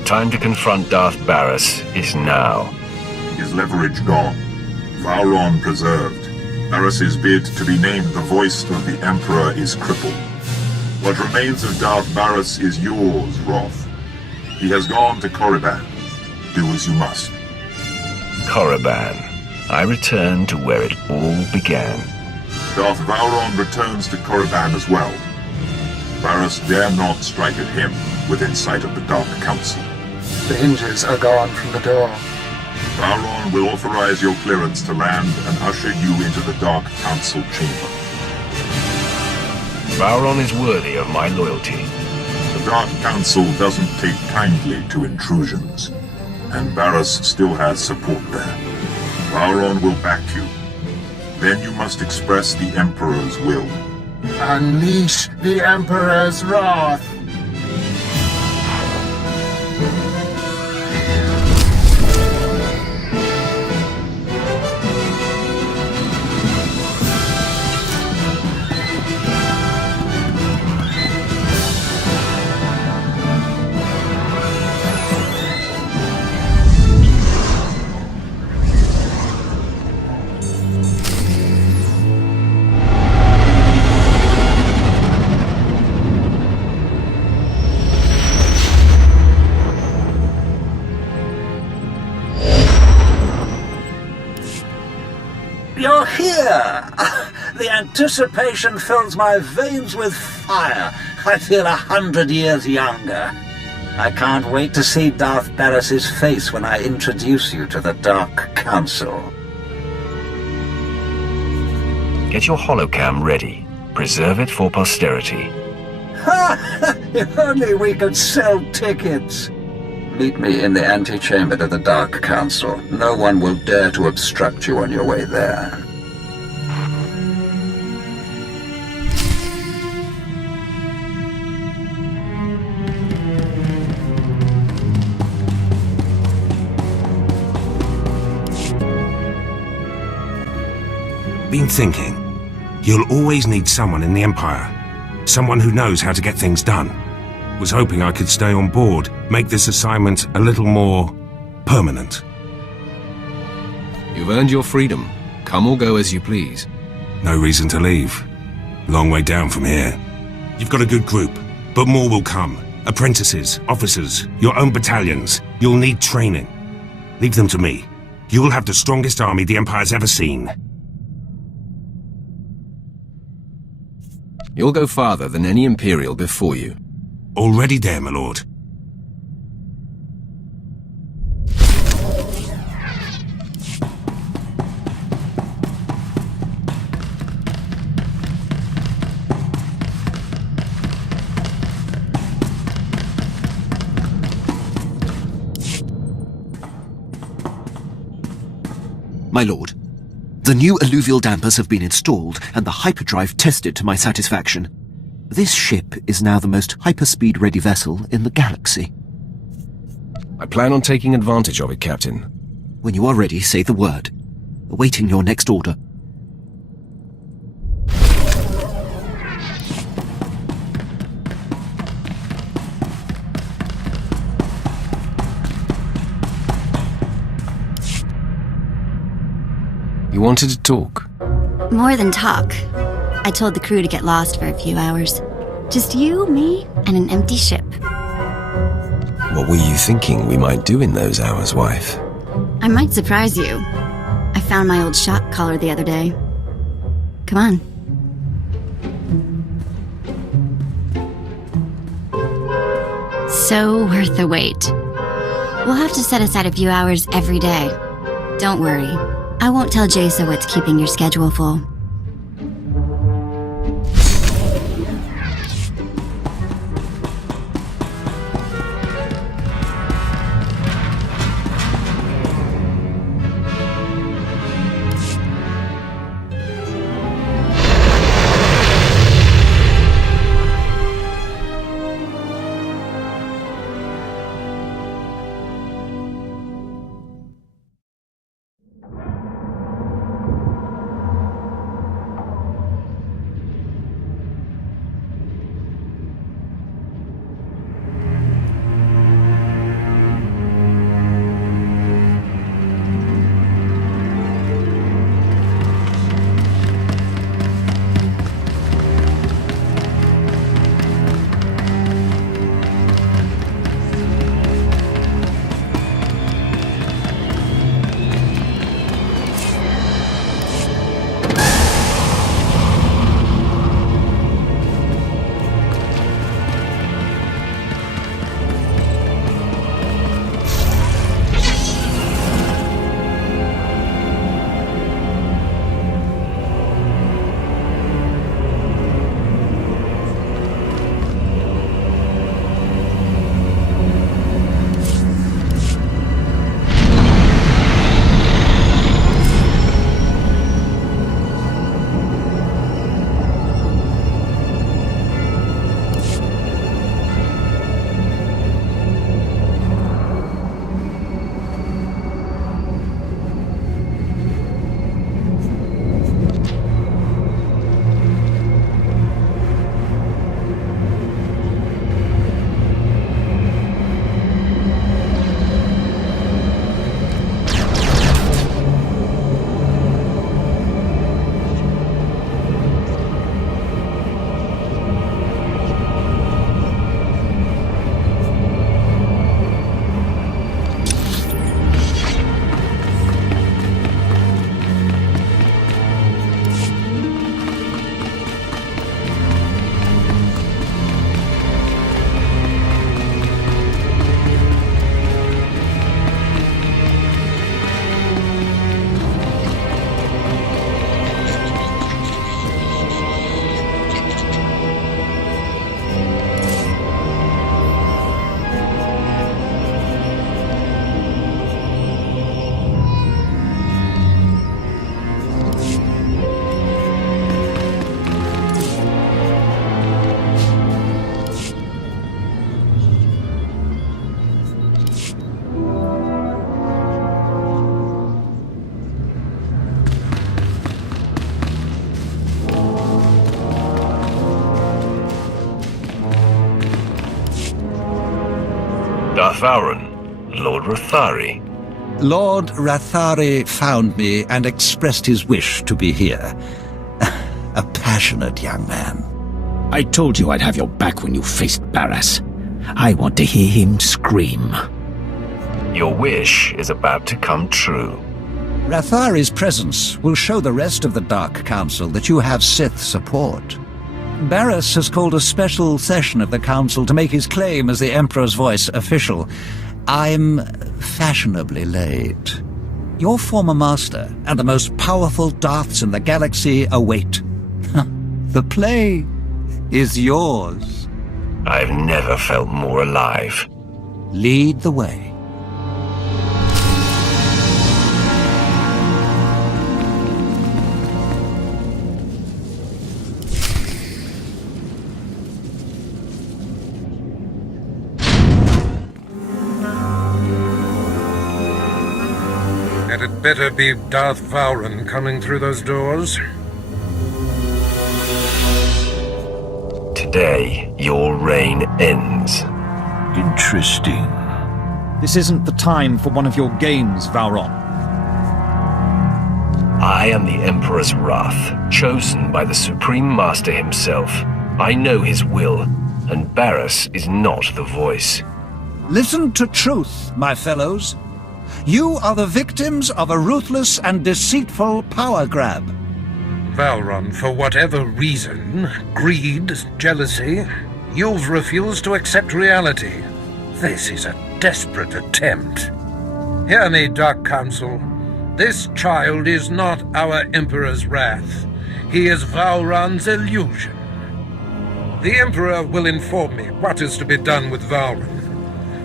The time to confront Darth Baras is now. His leverage gone. Vowron preserved. Baras's bid to be named the voice of the Emperor is crippled. What remains of Darth Baras is yours, Roth. He has gone to Korriban. Do as you must. Korriban. I return to where it all began. Darth Vowron returns to Korriban as well. Baras dare not strike at him within sight of the Dark Council. The hinges are gone from the door. Vowron will authorize your clearance to land and usher you into the Dark Council chamber. Vowron is worthy of my loyalty. The Dark Council doesn't take kindly to intrusions, and Baras still has support there. Vowron will back you. Then you must express the Emperor's will. Unleash the Emperor's wrath! You're here! The anticipation fills my veins with fire. I feel 100 years younger. I can't wait to see Darth Baras's face when I introduce you to the Dark Council. Get your holocam ready. Preserve it for posterity. Ha! If only we could sell tickets! Meet me in the antechamber to the Dark Council. No one will dare to obstruct you on your way there. Been thinking. You'll always need someone in the Empire. Someone who knows how to get things done. Was hoping I could stay on board, make this assignment a little more permanent. You've earned your freedom. Come or go as you please. No reason to leave. Long way down from here. You've got a good group, but more will come. Apprentices, officers, your own battalions. You'll need training. Leave them to me. You'll have the strongest army the Empire's ever seen. You'll go farther than any Imperial before you. Already there, my lord. My lord, the new alluvial dampers have been installed and the hyperdrive tested to my satisfaction. This ship is now the most hyperspeed-ready vessel in the galaxy. I plan on taking advantage of it, Captain. When you are ready, say the word. Awaiting your next order. You wanted to talk? More than talk. I told the crew to get lost for a few hours. Just you, me, and an empty ship. What were you thinking we might do in those hours, wife? I might surprise you. I found my old shock collar the other day. Come on. So worth the wait. We'll have to set aside a few hours every day. Don't worry. I won't tell Jason what's keeping your schedule full. Vowran, Lord Rathari. Lord Rathari found me and expressed his wish to be here. A passionate young man. I told you I'd have your back when you faced Baras. I want to hear him scream. Your wish is about to come true. Rathari's presence will show the rest of the Dark Council that you have Sith support. Baras has called a special session of the Council to make his claim as the Emperor's voice official. I'm fashionably late. Your former master and the most powerful Darths in the galaxy await. The play is yours. I've never felt more alive. Lead the way. Had it better be Darth Vowran coming through those doors? Today, your reign ends. Interesting. This isn't the time for one of your games, Vowran. I am the Emperor's wrath, chosen by the Supreme Master himself. I know his will, and Baras is not the voice. Listen to truth, my fellows. You are the victims of a ruthless and deceitful power grab. Vowran, for whatever reason, greed, jealousy, you've refused to accept reality. This is a desperate attempt. Hear me, Dark Council. This child is not our Emperor's wrath. He is Vowran's illusion. The Emperor will inform me what is to be done with Vowran.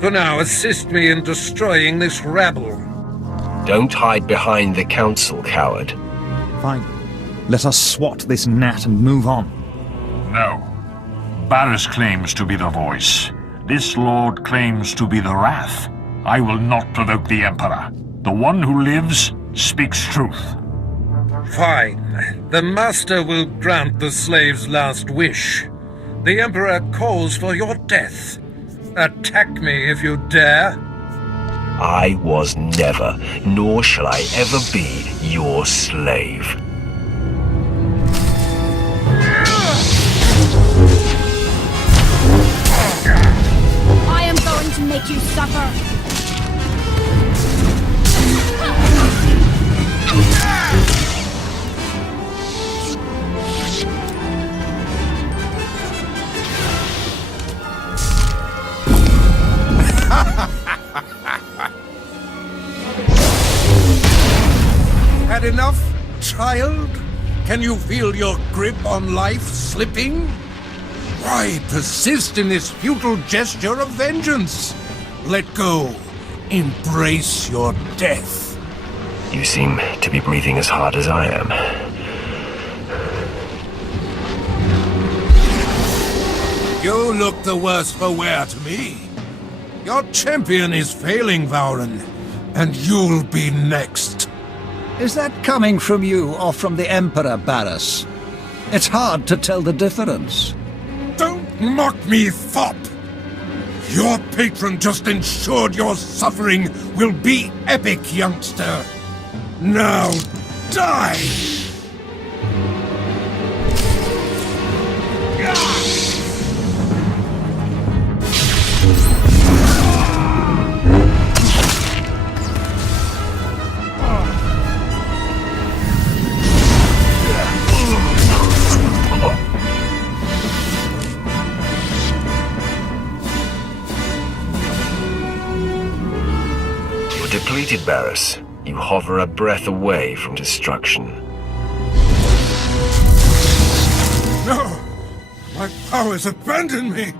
For now, assist me in destroying this rabble. Don't hide behind the Council, coward. Fine. Let us swat this gnat and move on. No. Baras claims to be the voice. This lord claims to be the wrath. I will not provoke the Emperor. The one who lives speaks truth. Fine. The Master will grant the slave's last wish. The Emperor calls for your death. Attack me if you dare. I was never, nor shall I ever be, your slave. I am going to make you suffer. Had enough, child? Can you feel your grip on life slipping? Why persist in this futile gesture of vengeance? Let go. Embrace your death. You seem to be breathing as hard as I am. You look the worse for wear to me. Your champion is failing, Vowran, and you'll be next. Is that coming from you or from the Emperor, Baras? It's hard to tell the difference. Don't mock me, fop! Your patron just ensured your suffering will be epic, youngster. Now, die! Depleted, Baras. You hover a breath away from destruction. No! My powers abandon me!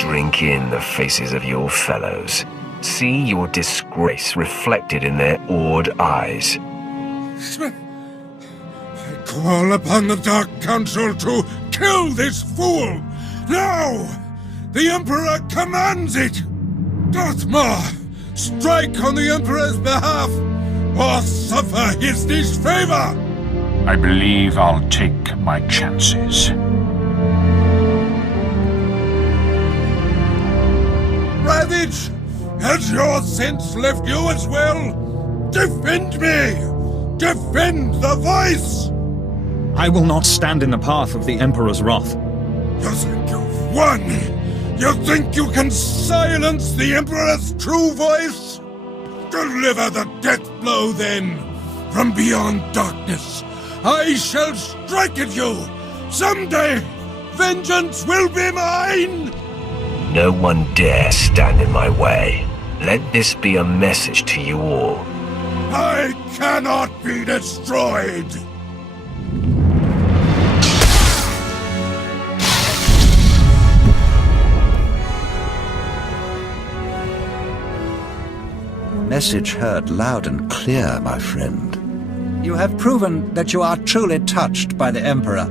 Drink in the faces of your fellows. See your disgrace reflected in their awed eyes. I call upon the Dark Council to kill this fool! Now! The Emperor commands it! Darth Maugrimm, strike on the Emperor's behalf, or suffer his disfavor! I believe I'll take my chances. Liege! Has your sense left you as well? Defend me! Defend the voice! I will not stand in the path of the Emperor's wrath. You think you've won? You think you can silence the Emperor's true voice? Deliver the death blow, then! From beyond darkness, I shall strike at you! Someday, vengeance will be mine! No one dare stand in my way. Let this be a message to you all. I cannot be destroyed! Message heard loud and clear, my friend. You have proven that you are truly touched by the Emperor.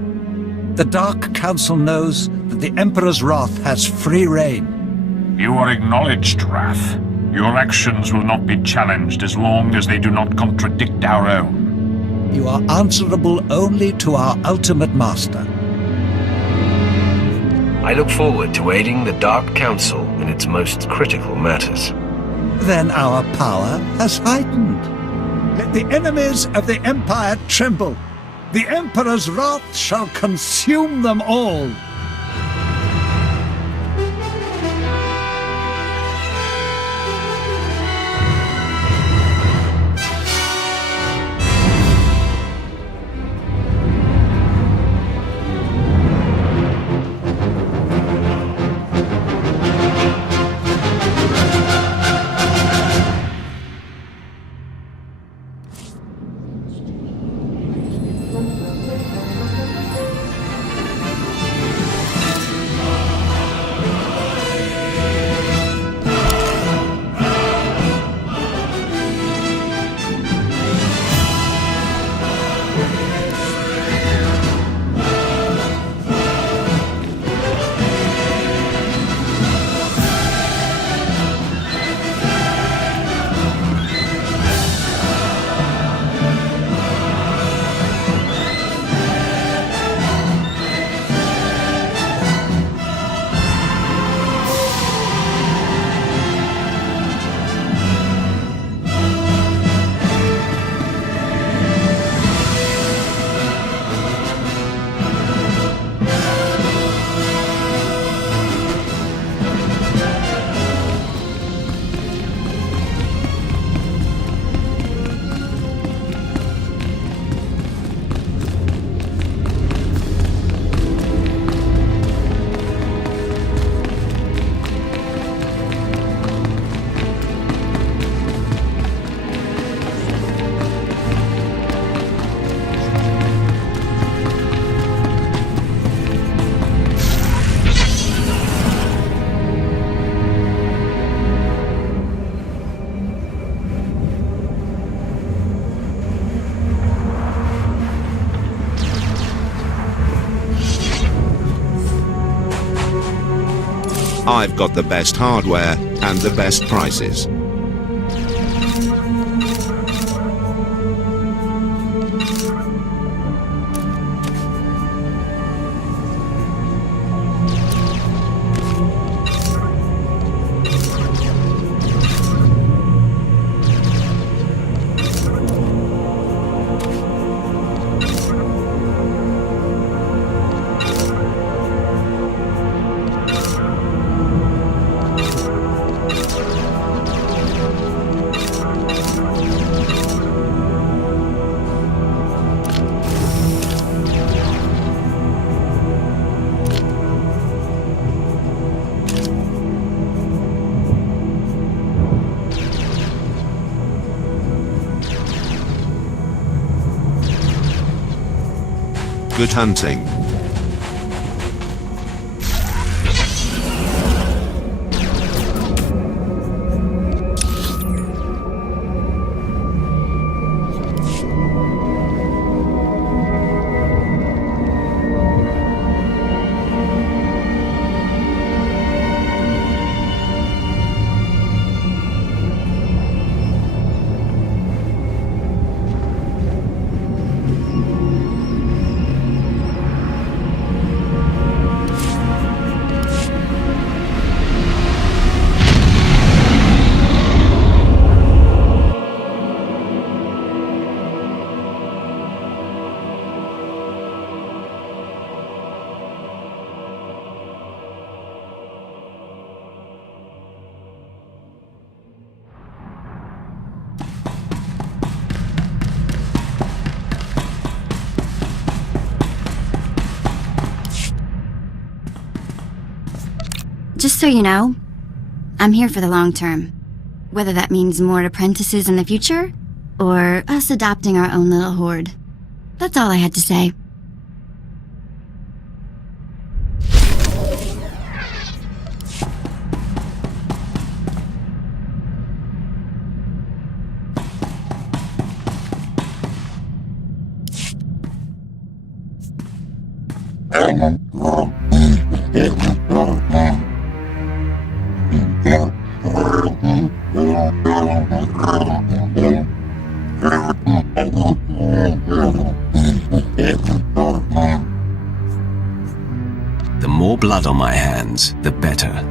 The Dark Council knows that the Emperor's wrath has free reign. You are acknowledged, Wrath. Your actions will not be challenged as long as they do not contradict our own. You are answerable only to our ultimate master. I look forward to aiding the Dark Council in its most critical matters. Then our power has heightened. Let the enemies of the Empire tremble. The Emperor's wrath shall consume them all. I've got the best hardware and the best prices. Good hunting. Just so you know, I'm here for the long term. Whether that means more apprentices in the future, or us adopting our own little horde. That's all I had to say. The more blood on my hands, the better.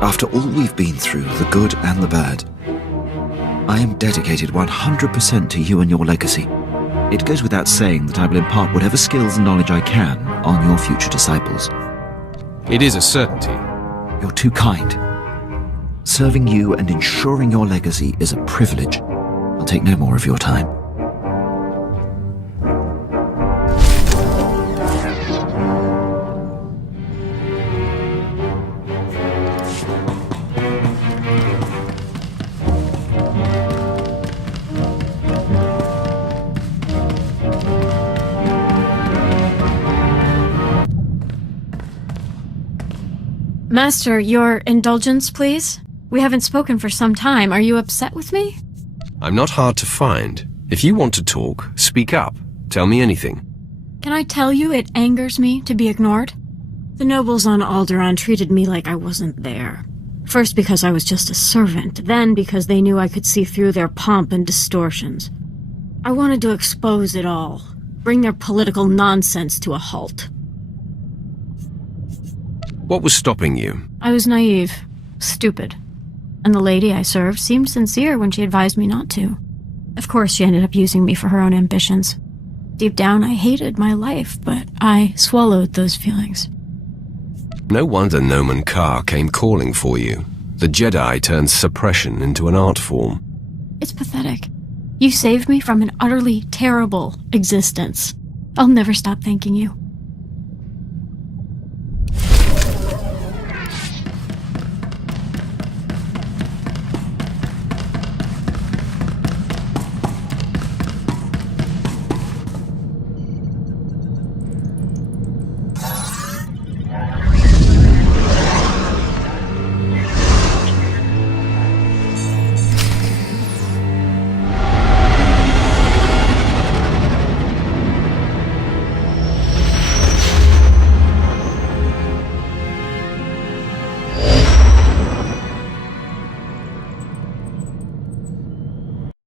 After all we've been through, the good and the bad, I am dedicated 100% to you and your legacy. It goes without saying that I will impart whatever skills and knowledge I can on your future disciples. It is a certainty. You're too kind. Serving you and ensuring your legacy is a privilege. I'll take no more of your time. Master, your indulgence, please? We haven't spoken for some time. Are you upset with me? I'm not hard to find. If you want to talk, speak up. Tell me anything. Can I tell you it angers me to be ignored? The nobles on Alderaan treated me like I wasn't there. First because I was just a servant, then because they knew I could see through their pomp and distortions. I wanted to expose it all, bring their political nonsense to a halt. What was stopping you? I was naive, stupid, and the lady I served seemed sincere when she advised me not to. Of course, she ended up using me for her own ambitions. Deep down, I hated my life, but I swallowed those feelings. No wonder Noman Carr came calling for you. The Jedi turned suppression into an art form. It's pathetic. You saved me from an utterly terrible existence. I'll never stop thanking you.